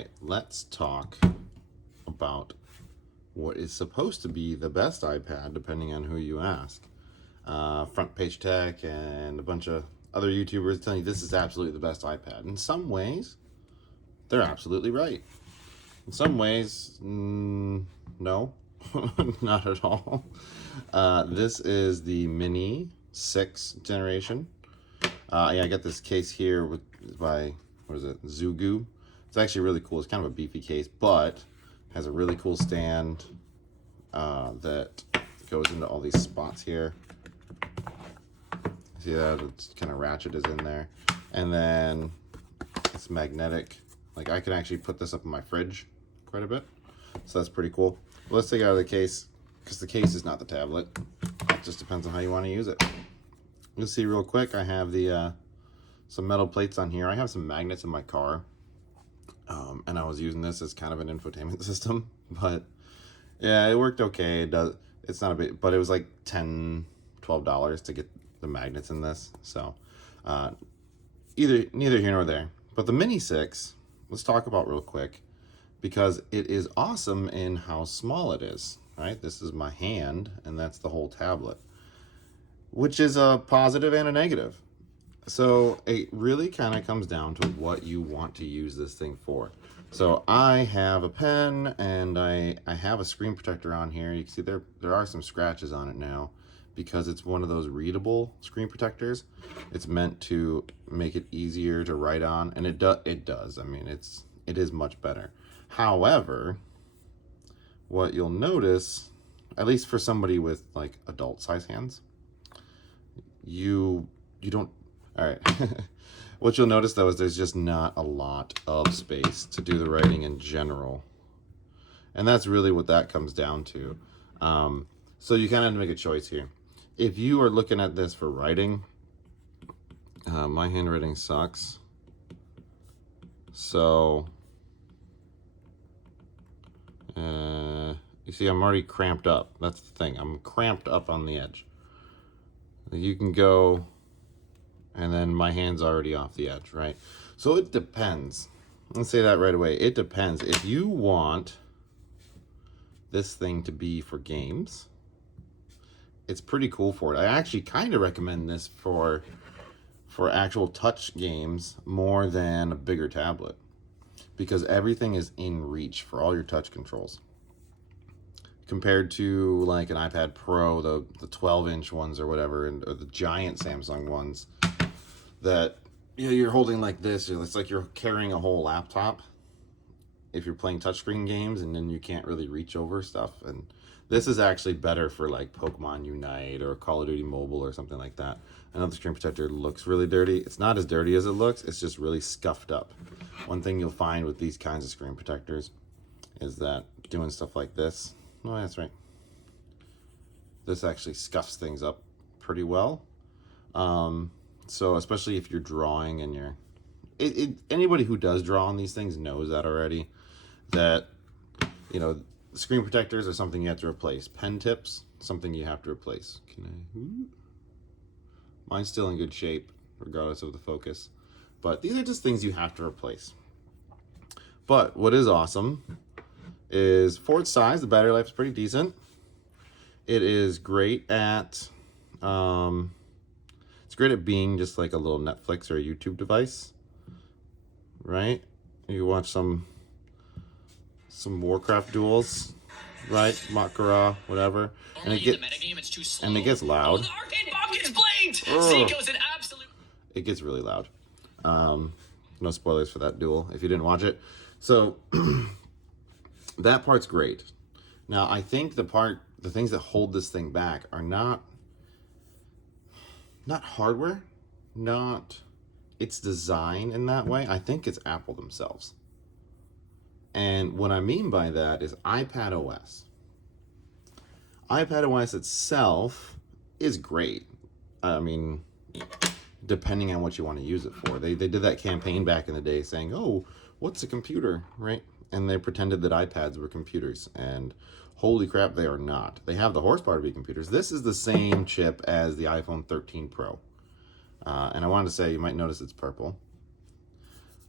right, let's talk about what is supposed to be the best iPad, depending on who you ask. Front Page Tech and a bunch of other YouTubers telling you this is absolutely the best iPad. In some ways, they're absolutely right. In some ways, no, not at all. This is the Mini 6 generation. Yeah, I got this case here by, what is it, Zugu. It's actually really cool. It's kind of a beefy case, but has a really cool stand that goes into all these spots here. See that? It's kind of ratchet is in there. And then it's magnetic. Like, I can actually put this up in my fridge quite a bit. So that's pretty cool. Let's take it out of the case, because the case is not the tablet. It just depends on how you want to use it. You'll see real quick, I have the some metal plates on here. I have some magnets in my car. And I was using this as kind of an infotainment system. But yeah, it worked okay. It's not a big, but it was like $10, $12 to get the magnets in this. So neither here nor there. But the Mini 6, let's talk about real quick, because it is awesome in how small it is, right? This is my hand, and that's the whole tablet, which is a positive and a negative. So it really kind of comes down to what you want to use this thing for. So I have a pen, and I have a screen protector on here. You can see there are some scratches on it now, because it's one of those readable screen protectors. It's meant to make it easier to write on, and it does. I mean, it is much better. However, what you'll notice, at least for somebody with like adult size hands, you don't. All right. What you'll notice though is there's just not a lot of space to do the writing in general, and that's really what that comes down to. So you kind of have to make a choice here. If you are looking at this for writing, my handwriting sucks. So you see, I'm already cramped up. That's the thing. I'm cramped up on the edge. You can go, and then my hand's already off the edge, right? So it depends. Let's say that right away. It depends. If you want this thing to be for games, it's pretty cool for it. I actually kind of recommend this for actual touch games more than a bigger tablet, because everything is in reach for all your touch controls, compared to like an iPad Pro, the 12-inch ones or whatever, or the giant Samsung ones that, you know, you're holding like this. It's like you're carrying a whole laptop if you're playing touchscreen games, and then you can't really reach over stuff. And this is actually better for like Pokemon Unite or Call of Duty Mobile or something like that. I know the screen protector looks really dirty. It's not as dirty as it looks. It's just really scuffed up. One thing you'll find with these kinds of screen protectors is that doing stuff like this, oh, that's right, this actually scuffs things up pretty well. So especially if you're drawing and anybody who does draw on these things knows that already, that, you know, screen protectors are something you have to replace. Pen tips, something you have to replace. Mine's still in good shape, regardless of the focus. But these are just things you have to replace. But what is awesome is, for its size, the battery life is pretty decent. It is great at, it's great at being just like a little Netflix or a YouTube device, right? You watch some Warcraft duels, right? Makara, whatever, and it gets loud. It gets really loud. No spoilers for that duel if you didn't watch it. So that part's great. Now I think the things that hold this thing back are not hardware, not its design in that way. I think it's Apple themselves. And what I mean by that is iPad OS. iPad OS itself is great. I mean, depending on what you want to use it for. They did that campaign back in the day saying, oh, what's a computer, right? And they pretended that iPads were computers, and holy crap, they are not. They have the horsepower to be computers. This is the same chip as the iPhone 13 Pro. And I wanted to say, you might notice it's purple.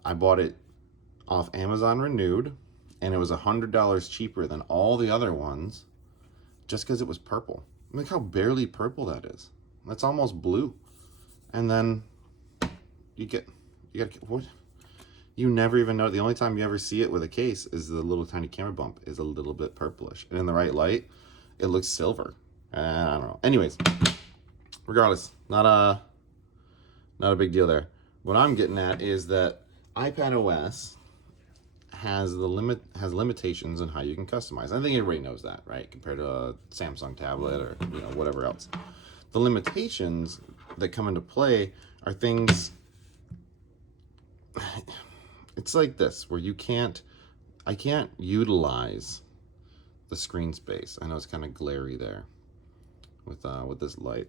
I bought it off Amazon Renewed, and it was $100 cheaper than all the other ones just because it was purple. Look how barely purple that is. That's almost blue. And then you get what? You never even know. The only time you ever see it with a case is the little tiny camera bump is a little bit purplish. And in the right light, it looks silver. I don't know. Anyways, regardless, not a big deal there. What I'm getting at is that iPad OS has limitations on how you can customize. I think everybody knows that, right? Compared to a Samsung tablet or whatever else. The limitations that come into play are things. It's like this, where I can't utilize the screen space. I know it's kind of glary there with this light.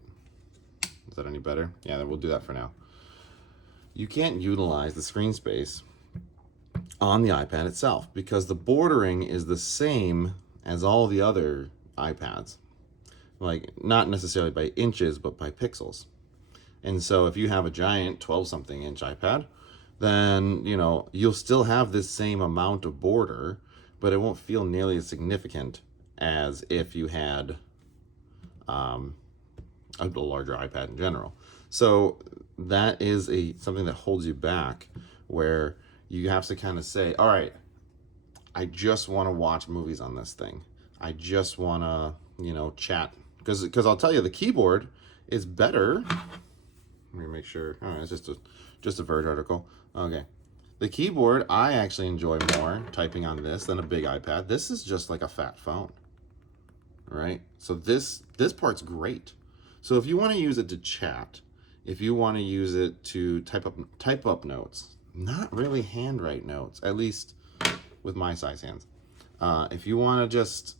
Is that any better? Yeah, then we'll do that for now. You can't utilize the screen space on the iPad itself because the bordering is the same as all the other iPads. Like, not necessarily by inches, but by pixels. And so if you have a giant 12-something inch iPad, then, you'll still have this same amount of border, but it won't feel nearly as significant as if you had a larger iPad in general. So that is something that holds you back, where you have to kind of say, all right, I just want to watch movies on this thing. I just want to, chat. Because I'll tell you, the keyboard is better. Let me make sure. All right, it's just a Verge article. Okay. The keyboard, I actually enjoy more typing on this than a big iPad. This is just like a fat phone, right? So this part's great. So if you want to use it to chat, if you want to use it to type up notes, not really handwrite notes, at least with my size hands. If you want to just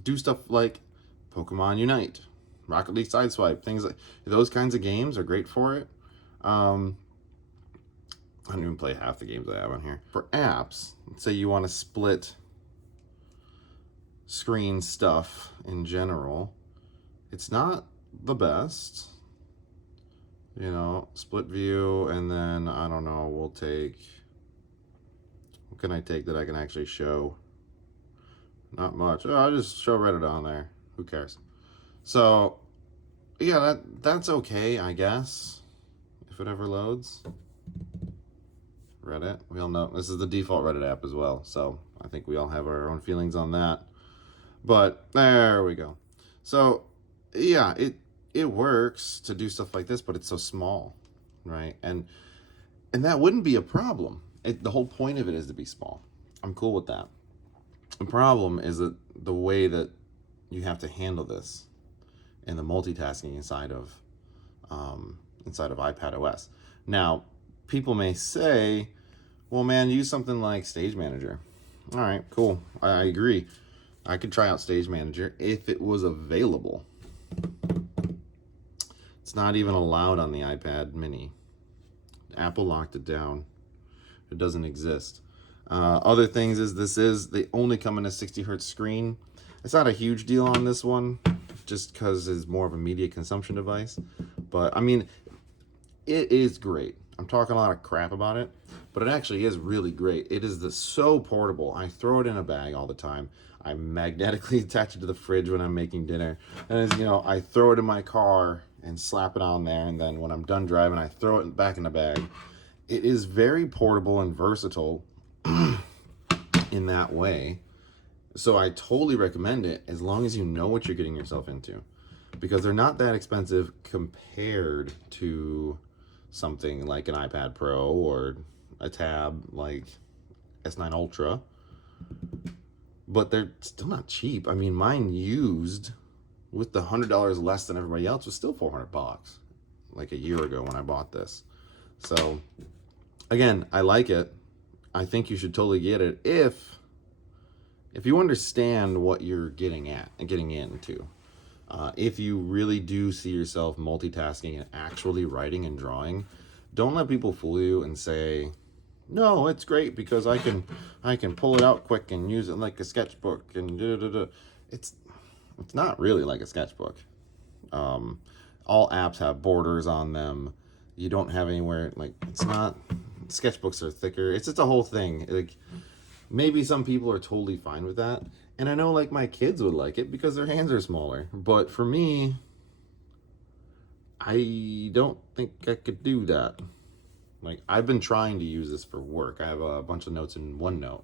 do stuff like Pokemon Unite, Rocket League Sideswipe, things like those kinds of games are great for it. I don't even play half the games I have on here. For apps, let's say you want to split screen stuff in general, it's not the best. Split view, and then, I don't know, we'll take, what can I take that I can actually show? Not much. Oh, I'll just show Reddit on there. Who cares? So, yeah, that's okay, I guess, if it ever loads. Reddit, we all know this is the default Reddit app as well, so I think we all have our own feelings on that. But there we go. So yeah, it works to do stuff like this, but it's so small, right? And that wouldn't be a problem. The whole point of it is to be small. I'm cool with that. The problem is that the way that you have to handle this and the multitasking inside of iPad OS. Now, people may say, well, man, use something like Stage Manager. All right, cool. I agree. I could try out Stage Manager if it was available. It's not even allowed on the iPad mini. Apple locked it down. It doesn't exist. Other things is they only come in a 60 hertz screen. It's not a huge deal on this one, just because it's more of a media consumption device. But I mean, it is great. I'm talking a lot of crap about it, but it actually is really great. It is so portable. I throw it in a bag all the time. I magnetically attach it to the fridge when I'm making dinner. And I throw it in my car and slap it on there. And then when I'm done driving, I throw it back in the bag. It is very portable and versatile in that way. So I totally recommend it as long as you know what you're getting yourself into, because they're not that expensive compared to something like an iPad Pro or a tab like S9 Ultra, but they're still not cheap. I mean, mine used with the $100 less than everybody else was still $400 like a year ago when I bought this. So again, I like it. I think you should totally get it if you understand what you're getting at and getting into. If you really do see yourself multitasking and actually writing and drawing, don't let people fool you and say, no, it's great because I can pull it out quick and use it like a sketchbook and da-da-da-da. It's not really like a sketchbook. All apps have borders on them. You don't have anywhere, like, it's not sketchbooks are thicker. It's just a whole thing. Like, maybe some people are totally fine with that. And I know, like, my kids would like it because their hands are smaller. But for me, I don't think I could do that. Like, I've been trying to use this for work. I have a bunch of notes in OneNote.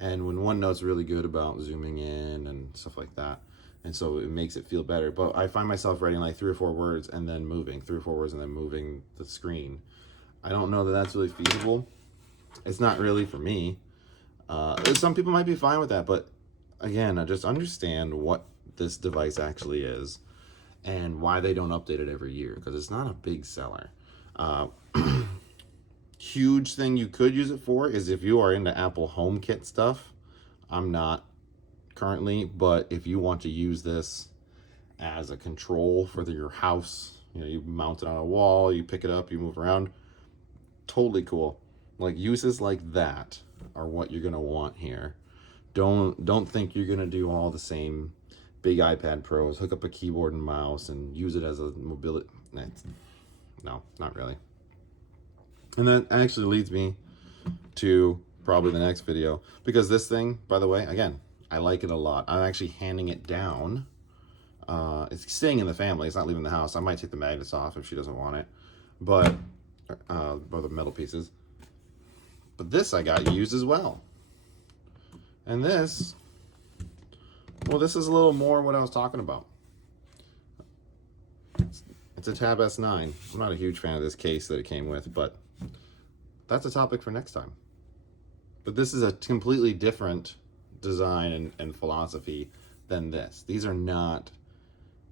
And when OneNote's really good about zooming in and stuff like that, and so it makes it feel better. But I find myself writing like 3 or 4 words and then moving, 3 or 4 words and then moving the screen. I don't know that that's really feasible. It's not really for me. Some people might be fine with that, but again, I just understand what this device actually is and why they don't update it every year, because it's not a big seller. Huge thing you could use it for is if you are into Apple HomeKit stuff. I'm not currently, but if you want to use this as a control for your house, you know, you mount it on a wall, you pick it up, you move around, totally cool. Like, uses like that are what you're gonna want here. Don't think you're gonna do all the same big iPad Pros, hook up a keyboard and mouse and use it as a mobility. No, not really. And that actually leads me to probably the next video, because this thing, by the way, again, I like it a lot. I'm actually handing it down. It's staying in the family. It's not leaving the house. I might take the magnets off if she doesn't want it, but or the metal pieces. But this I got used as well. And this, well, this is a little more what I was talking about. It's a Tab S9. I'm not a huge fan of this case that it came with, but that's a topic for next time. But this is a completely different design and philosophy than this. These are not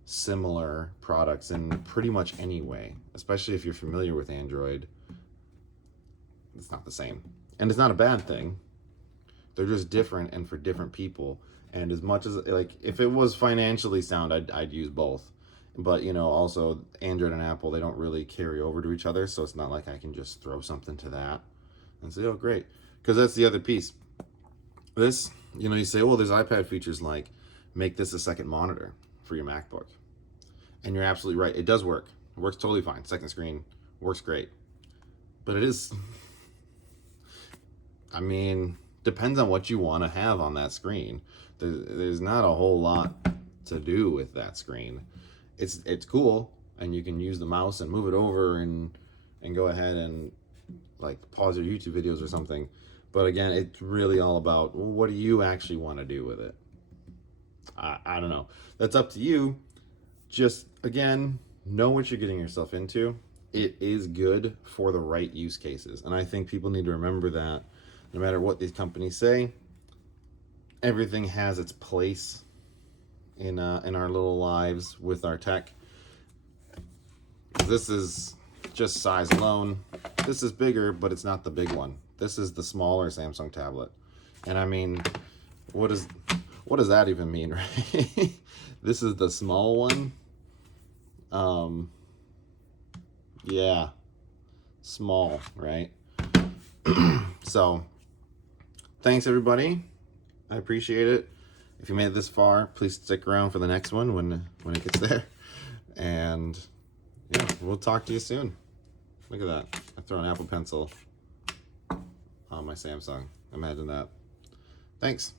similar products in pretty much any way, especially if you're familiar with Android. It's not the same. And it's not a bad thing. They're just different and for different people. And as much as, like, if it was financially sound, I'd use both. But, you know, also Android and Apple, they don't really carry over to each other. So it's not like I can just throw something to that and say, oh, great. Because that's the other piece. This, you know, you say, well, there's iPad features like make this a second monitor for your MacBook. And you're absolutely right. It does work. It works totally fine. Second screen works great. But it is, I mean, depends on what you want to have on that screen. There's not a whole lot to do with that screen. It's cool, and you can use the mouse and move it over and go ahead and like pause your YouTube videos or something. But again, it's really all about, well, what do you actually want to do with it? I don't know. That's up to you. Just, again, know what you're getting yourself into. It is good for the right use cases. And I think people need to remember that no matter what these companies say, everything has its place in our little lives with our tech. This is just size alone. This is bigger, but it's not the big one. This is the smaller Samsung tablet. And I mean, what does that even mean, right? This is the small one. Yeah, small, right? So, thanks everybody. I appreciate it. If you made it this far, please stick around for the next one when it gets there. And yeah, we'll talk to you soon. Look at that. I throw an Apple Pencil on my Samsung. Imagine that. Thanks.